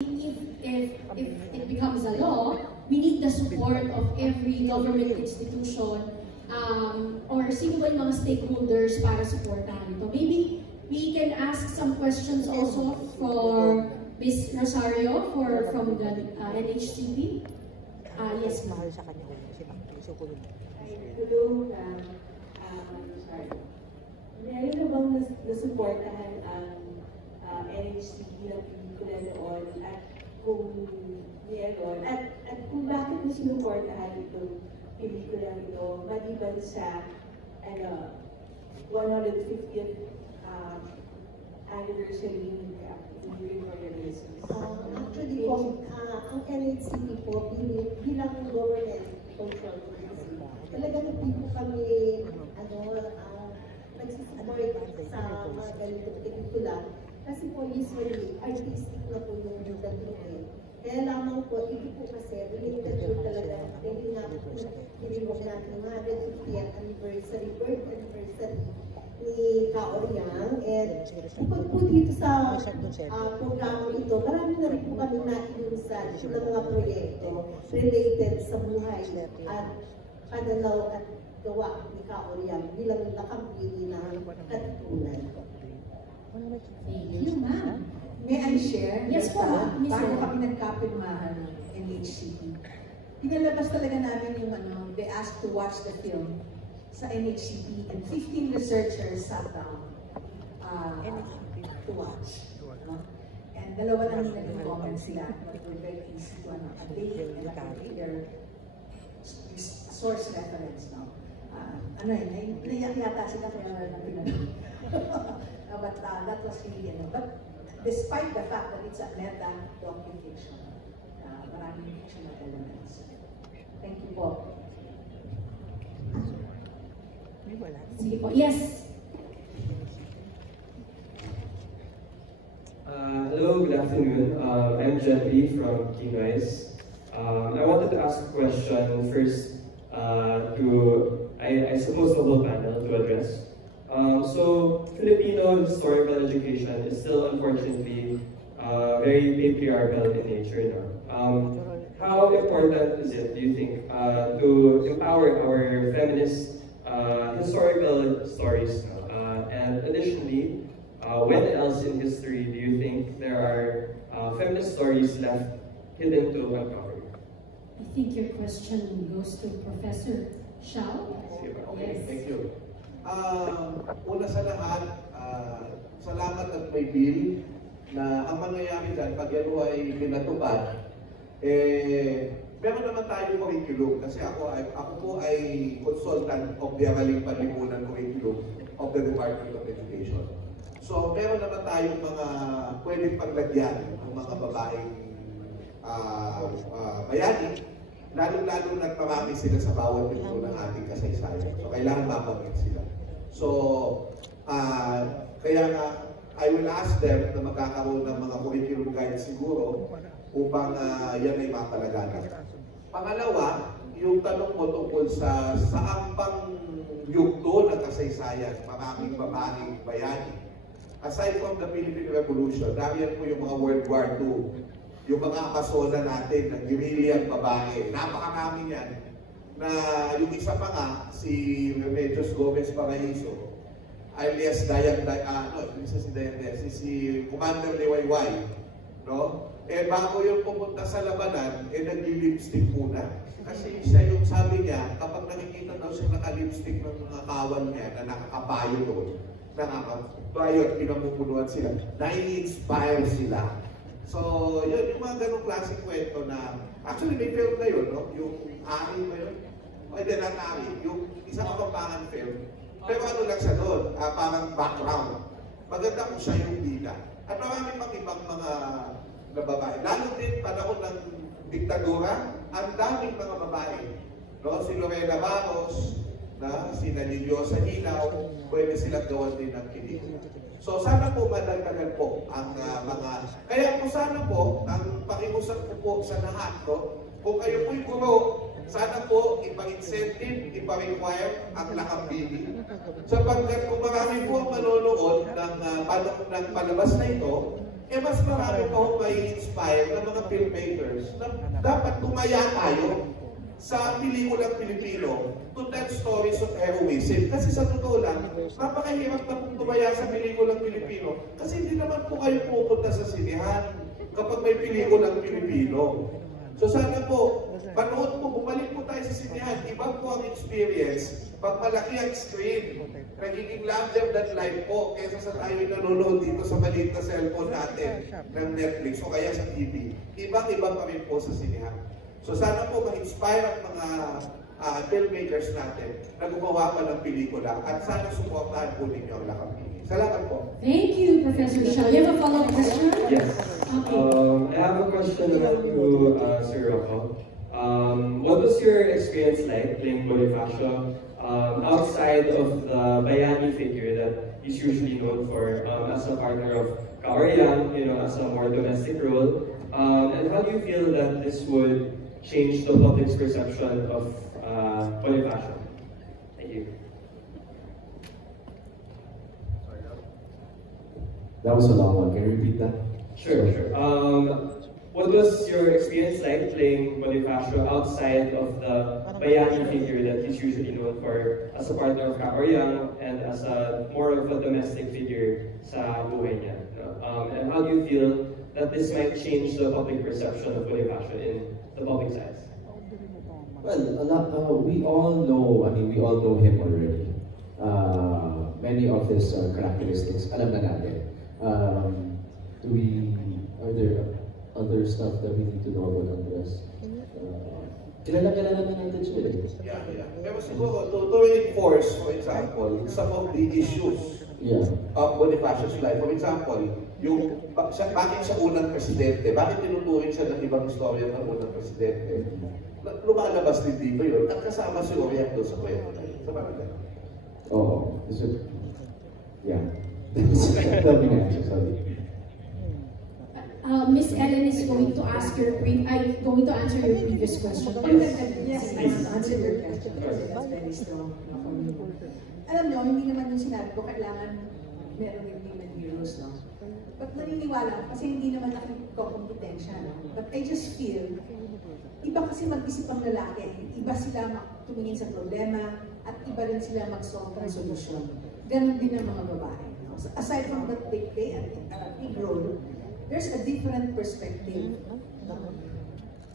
if it becomes a law, we need the support of every government institution or sino ba yung mga stakeholders para supportahan ito. Maybe we can ask some questions also for Ms. Rosario from the NHCP. Yes, ma'am. Hello, sorry. Meron na bang nasuportahan ang NHCP na pelikula noon at kung meron at kung bakit mo sinuportahan itong pelikula ito maliban sa 150th anniversary during for your business? Actually po, ang NHCP po bilang government control agency, talagang hindi po kami nagsisupport sa mga ganitong pelikula kasi po usually artistic na po yung dating. Kaya lamang po, hindi po kasi related po talaga hindi nga po pinimog natin yung 150th anniversary, birth anniversary ni Kaoryang. And bukod po dito sa programa ito, marami na rin po kami nailunsad ng mga proyekto related sa buhay at pananaw at gawa ni Kaoryang bilang nakampili ng katipunan. Thank you, ma'am. May I share? Yes po, Ms. Paano kami nagkapirmahan ng NHCP? Pinalabas talaga namin yung they asked to watch the film sa NHCP and 15 researchers sat down to watch. No? And dalawa lang naging comments sila. It was very easy to update and their source reference. No? Naiyak yata sila kaya na pinag but that was really but despite the fact that it's a meta docu-fiction, maraming fictional elements. Thank you po. Sige po. Yes. Hello, good afternoon. I'm Jeffrey from Kinoise. I wanted to ask a question first I suppose the whole panel to address. So Filipino historical education is still unfortunately very patriarchal in nature now. How important is it, do you think, to empower our feminist historical stories now? And additionally, when else in history do you think there are feminist stories left hidden to uncover? I think your question goes to Professor Shao. Okay, Yes. thank you. Una sa lahat, salamat at may bill na ang mangyayari dyan, pag yan ay pinatupad, meron naman tayo curriculum kasi ako po ay consultant of the Araling Panlipunan Curriculum of the Department of Education. So meron naman tayong mga pwedeng paglagyan ng mga babaeng bayani, lalo-lalo nagparami sila sa bawat pinto ng ating kasaysayan. So kailangan mabanggit sila. So, kaya nga, I will ask them na magkakaroon ng mga curriculum guides siguro upang yan ay mapalaganan. Pangalawa, yung tanong mo tungkol sa saan pang yugto ng kasaysayan, maraming babaeng bayani. Aside from the Philippine Revolution, dahil po yung mga World War II, yung mga kasona natin ng guerrillang babae, napakarami yan, na yung isa pa nga, si Remedios Gomez Paraiso, alias si Commander Liwayway, no? Bago yung pumunta sa labanan, nag-lipstick muna. Kasi siya yung sabi niya, kapag nakikita daw siya naka-lipstick ng mga kawan niya na nakakabayo doon, nakakabayo at pinamumunuan sila, nai-inspire sila. So, yun yung mga ganong klaseng kwento na, actually may film na yun, no? Yung Ari ba yun? Hindi na Ari, yung isang kapampangan film. Pero ano lang siya doon, parang background. Maganda kung siya yung bida. At marami pang ibang mga babae. Lalo din panahon ng diktadura, ang daming mga babae. No? Si Lorena Barros, si Naliliosa Hinaw, pwede silang gawan din ng kilig. So sana po madagdagan po ang mga... Kaya po sana po, ang pakiusap ko po sa lahat, no? Kung kayo po'y guro, sana po ipa-incentive, ipa-require ang lakambili. Sapagkat kung marami po ang manonood ng palabas na ito, mas marami pa akong mai-inspire ng mga filmmakers na dapat tumaya tayo sa pelikulang Pilipino to tell stories of heroism. Kasi sa totoo lang, napakahirap na pong tumaya sa pelikulang Pilipino kasi hindi naman po kayo pupunta sa sinihan kapag may pelikulang Pilipino. So sana po, panood po, bumalik po tayo sa sinihan. Iba po ang experience pag malaki ang screen. Nagiging larger than life po kaysa sa tayo nanonood dito sa maliit na cellphone natin ng Netflix o kaya sa TV. Ibang-iba pa rin po sa sinihan. So sana po ma-inspire ang mga filmmakers natin na gumawa pa ng pelikula at sana suportahan po ninyo ang Lakambini. Salamat po. Thank you, Professor Shah. You have a follow-up question? Yes. Okay. I have a question to Sir Rocco. What was your experience like playing Bonifacio outside of the Bayani figure that he's usually known for as a partner of Kaoryang, as a more domestic role? And how do you feel that this would change the public's perception of Bonifacio? Thank you. That was a long one. Can you repeat that? Sure. What was your experience like playing Bonifacio outside of the Bayani figure that he's usually known for as a partner of Kaoryang and as a more of a domestic figure sa buhay niya? And how do you feel that this might change the public perception of Bonifacio in the public's eyes? Well, we all know. I mean, we all know him already. Many of his characteristics, alam na natin. Are there other stuff that we need to know about Andres? Kilala na natin siya. Yeah. Pero siguro, to reinforce, for example, some of the issues of Bonifacio's life. For example, bakit siya unang presidente? Bakit tinuturing siya ng ibang istorya ng unang presidente? Lumalabas din dito yun. At kasama si Oriak doon sa kwento na yun. Sa barangay. Oo. Yeah. Sabi nga siya, sorry. Miss Ellen is going to answer your previous question. Yes, I want to answer your question because it's very strong. Alam nyo, hindi naman yung sinabi ko, kailangan meron yung women heroes, no? But naniniwala, kasi hindi naman nakikompetensya, no? But I just feel, iba kasi mag-isip ang lalaki, iba sila tumingin sa problema, at iba rin sila mag-solve ng solusyon. Ganon din ang mga babae, no? So, aside from that big play and big role, there's a different perspective.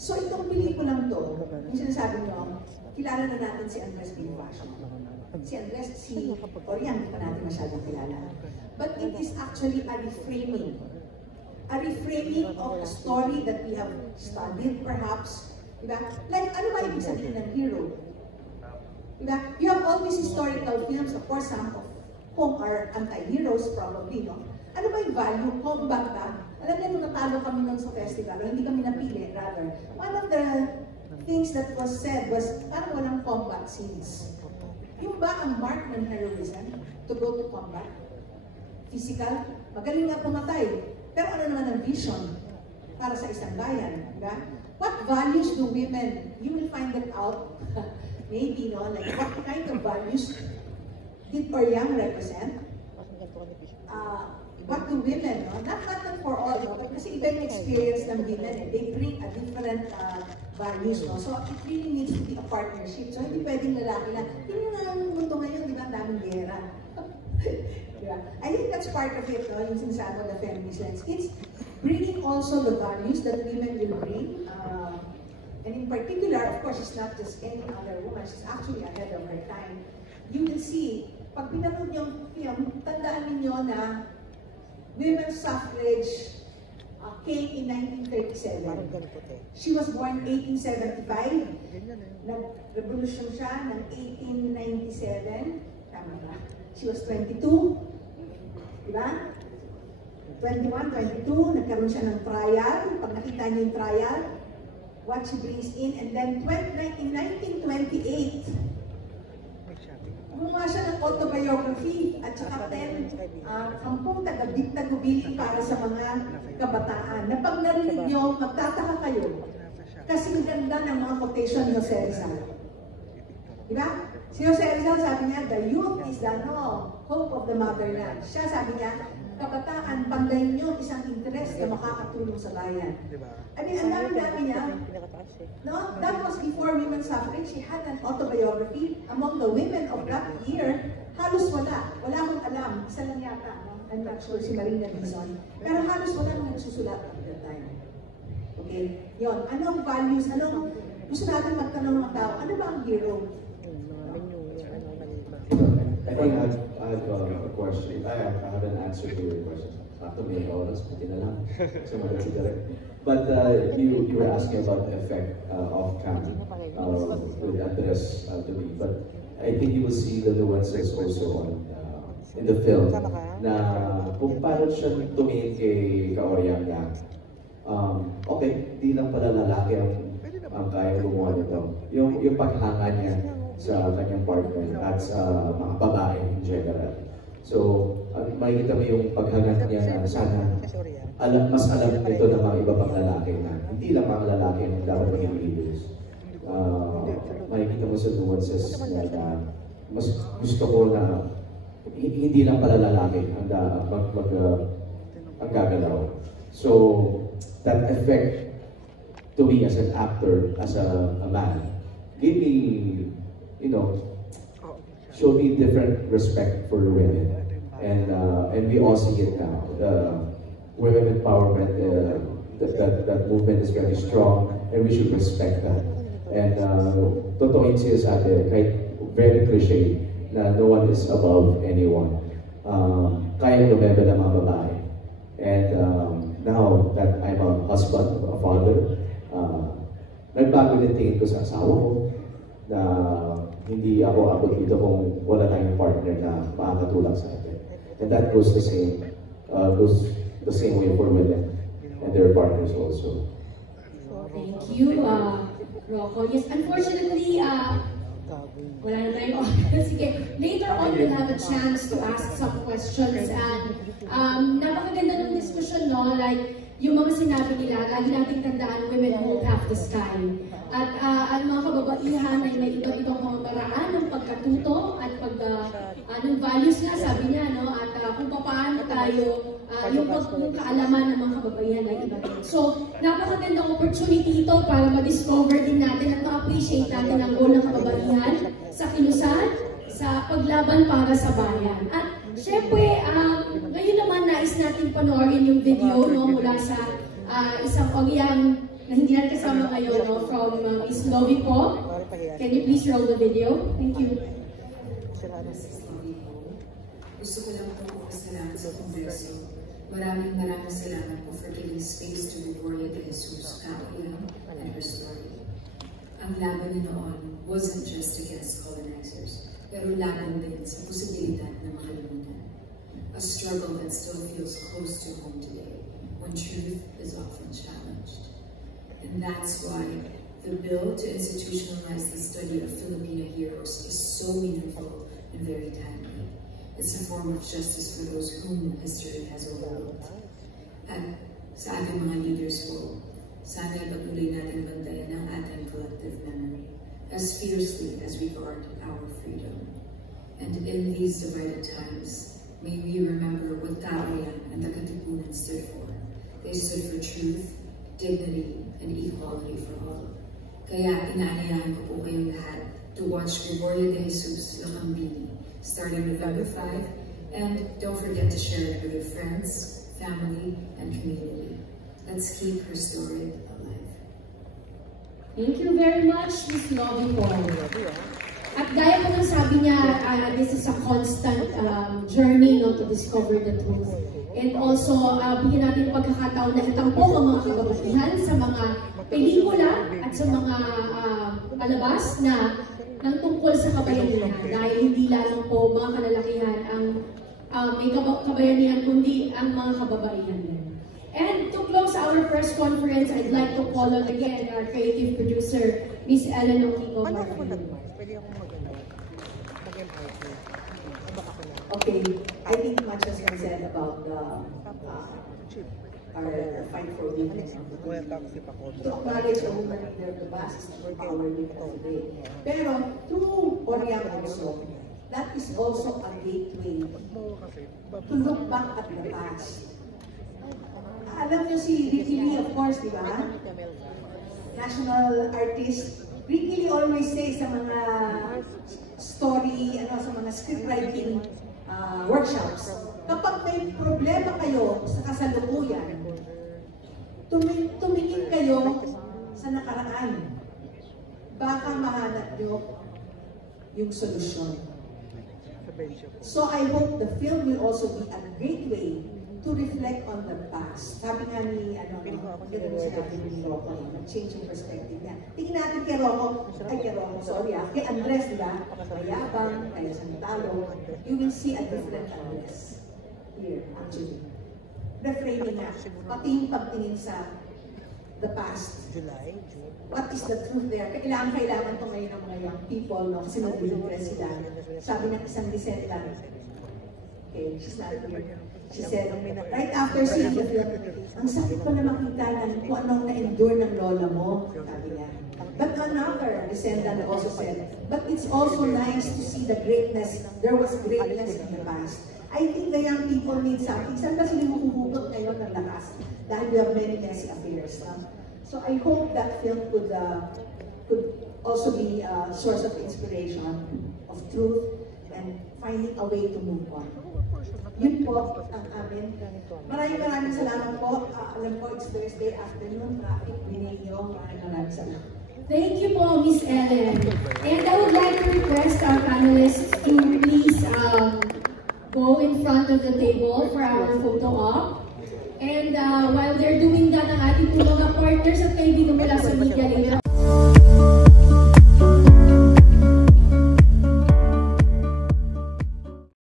So itong pelikulang to, yung sinasabi nyo, kilala na natin si Andres Bonifacio. Si Andres, si Oriang, hindi pa natin masyadong kilala. But it is actually a reframing. A reframing of a story that we have studied, perhaps. Diba? Like, ano ba ibig sabihin ng hero? Diba? You have all these historical films, of course, some of whom are anti-heroes, probably, no? Ano ba yung value? Combat ba? Alam niyo, nung natalo kami nun sa festival, hindi kami napili, rather. One of the things that was said was, parang walang combat scenes. Yung ba ang mark ng heroism to go to combat? Physical? Magaling nga pumatay. Pero ano naman ang vision para sa isang bayan? Diba? What values do women, you will find that out, maybe, no? Like, what kind of values did Oriang represent? What do women, no? Not for all, no? But kasi iba yung experience ng women, eh. They bring a different values, no? So it really needs to be a partnership. So hindi pwedeng lalaki na, hindi na ang mundo ngayon, di ba, ang daming gera. Diba? I think that's part of it, no? Yung sinasabi ng feminist lens. It's bringing also the values that women will bring. And in particular, of course, she's not just any other woman, she's actually ahead of her time. You will see, pag pinanood yung film, tandaan ninyo na women's suffrage came in 1937. She was born 1875. Nag-revolution siya ng 1897. Tama ba? She was 22. Diba? 21, 22. Nagkaroon siya ng trial. Pag nakita niyo yung trial, what she brings in. And then in 1928, gumawa siya ng autobiography at saka 10 tagubilin para sa mga kabataan. Na pag narinig nyo, magtataka kayo. Kasi ang ganda ng mga quotation ni Jose Rizal. Diba? Si Jose Rizal sabi niya, the youth is the hope of the motherland. Siya sabi niya, kabataan, pandayin nyo isang interest na makakatulong sa bayan. I mean, ang dami niya. No? That was before women's suffrage. She had an autobiography. Among the women of that year, halos wala. Wala akong alam. Isa lang yata. No? I'm not sure si Marina Dizon. Pero halos wala nang nagsusulat at that time. Okay? Yun. Anong values? Anong gusto natin magtanong ng tao? Ano ba ang hero? I think I have a question. I have an answer to your question. Not to me, oras, pati na lang. But you were asking about the effect of Khan with Andres to me. But I think you will see the nuances also on in the film na kung paano siya tumingin kay Kaoryang na okay, di lang pala lalaki ang kaya gumawa nito. Yung paghanga niya sa kanyang partner at sa mga babae in general. So, makikita mo yung paghangat niya na sana mas alam nito ng mga iba pang lalaki na hindi lang mga lalaki ang dapat maging leaders. Makikita mo sa nuances na mas gusto ko na hindi lang pala lalaki ang gagalaw. So, that effect to me as an actor, as a man, gave me, you know, showed me different respect for the women, and we all see it now. The women empowerment, that movement is very strong, and we should respect that. And totoo yung sinasabi, kahit very cliche, na no one is above anyone. Kaya lumebe ng mga babae. And now that I'm a husband, a father, nagbago din tingin ko sa asawa ko na hindi ako abot dito kung wala tayong partner na makakatulong sa atin. And that goes the same way for women and their partners also. Thank you, Rocco. Yes, unfortunately, wala na tayong oras. Sige, later on we'll have a chance to ask some questions, and napakaganda ng discussion, no? Like, yung mga sinabi nila, lagi nating tandaan, women hold half the sky. At ang mga kababaihan ay may iba't ibang mga paraan ng pagkatuto at ng values nga, sabi niya, no? At kung paano tayo, yung kaalaman ng mga kababaihan ay iba din. So, napakagandang opportunity ito para ma-discover din natin at ma-appreciate natin ang role ng kababaihan sa kilusan, sa paglaban para sa bayan. At syempre, ngayon naman nais natin panoorin yung video, no, mula sa isang Oryang na hindi natin kasama ngayon, no, from Miss Lovie po. Can you please roll the video? Thank you. Gusto ko lang po salamat sa Kongreso. Maraming salamat po for giving space to Gloria de Jesus Kaoryang and her story. Ang laban niya noon wasn't just against colonizers, pero laban din sa posibilidad na makalimutan. A struggle that still feels close to home today, when truth is often challenged. And that's why the bill to institutionalize the study of Filipino heroes is so meaningful and very timely. It's a form of justice for those whom history has overlooked. At sa ating mga leaders po, sana ipatuloy natin bantayan ang ating collective memory as fiercely as we guard our freedom. And in these divided times, may we remember what Kaoryang and the Katipunan stood for. They stood for truth, dignity, and equality for all. Kaya inaanyayahan ko po kayong lahat to watch Gregoria de Jesus Lakambini starting November 5, and don't forget to share it with your friends, family, and community. Let's keep her story alive. Thank you very much, Ms. Lovie po. At gaya po ng sabi niya, this is a constant journey, no, to discover the truth. And also, bigyan natin pagkakataon na itampok ang mga kababaihan sa mga pelikula at sa mga palabas na ng tungkol sa kabayanihan, dahil hindi lamang po mga kalalakihan ang may kabayanihan, kundi ang mga kababaihan din. And to close our press conference, I'd like to call on again our creative producer, Miss Ellen Oquico Marfil. Okay, I think much has been said about our fight for women. To acknowledge a woman leader, the vast power we have today. Pero through Oryang also, that is also a gateway to look back at the past. Alam niyo si Ricky Lee, of course, di ba? National artist. Ricky Lee always say sa mga story, sa mga script writing workshops, kapag may problema kayo sa kasalukuyan, tumingin kayo sa nakaraan. Baka mahanap nyo yung solusyon. So I hope the film will also be a gateway to reflect on the past. Sabi nga ni, Rocco, change yung perspective niya. Tingin natin kay Andres, diba? Mayabang, kay Santalo, you will see a different Andres here, actually. Reframing nga, pati yung pagtingin sa the past. What is the truth there? Kailangan ito ngayon ng mga young people, no? Kasi mag-impress sila. Sabi ng isang descendant, okay, she's not here. She said, right after seeing the film, ang sakit ko na makita na kung anong na-endure ng lola mo, sabi niya. But another descendant also said, but it's also nice to see the greatness. There was greatness in the past. I think the young people need something. Saan ba sila mahuhugot ngayon ng lakas? Dahil we have many messy affairs. So I hope that film could also be a source of inspiration, of truth, and finding a way to move on. Yun po ang amin. Maraming salamat po. Alam ko, it's Thursday afternoon, traffic, binigyo. Maraming salamat. Thank you po, Miss Ellen. And I would like to request our panelists to please go in front of the table for our photo op. And while they're doing that, ang ating mga partners at kaibigan mula sa media later